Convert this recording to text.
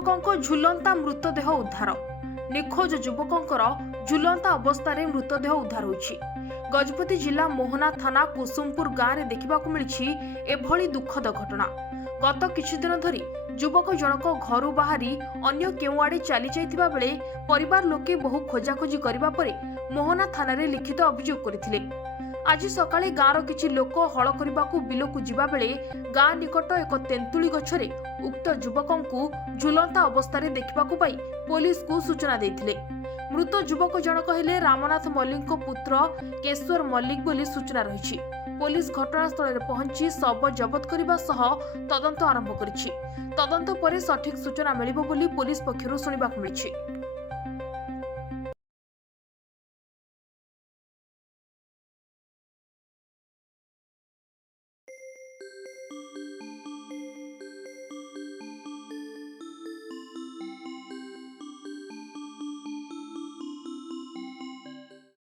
युवकों झुलंता मृतदेह उद्धार। निखोज युवकों झुलंता अवस्था मृतदेह उद्धार होइछि। गजपति जिला मोहना थाना कुसुमपुर गाँव में देखा मिली एभली दुखद घटना। गत किछि दिन धरी युवक जनक घर बाहरी अन्य केउआड़े चली जाइतिबा बेले परिवार लोके बहु खोजाखोजी करिबा परे मोहना थाना रे लिखित अभियोग करथिले। आज सकाळे गाँवर किछि लोक हल करबाकू बिलकू जिबा बेले गाँ निकट एक तेंतुली गछरे उक्त युवकंकु झुलंता अवस्था देखिबाकू पाई पुलिस को सूचना देथिले। मृत युवक जनक हेले रामनाथ मल्लिक पुत्र केशवर मल्लिक बोली सूचना रही। पुलिस घटनास्थल में पहुंची शव जबत करने सह तदंत आरंभ करिछि। तदंत पर सठिक सूचना मिलिबो बोली पुलिस पक्षरु सुनिबाकू मिलिछि।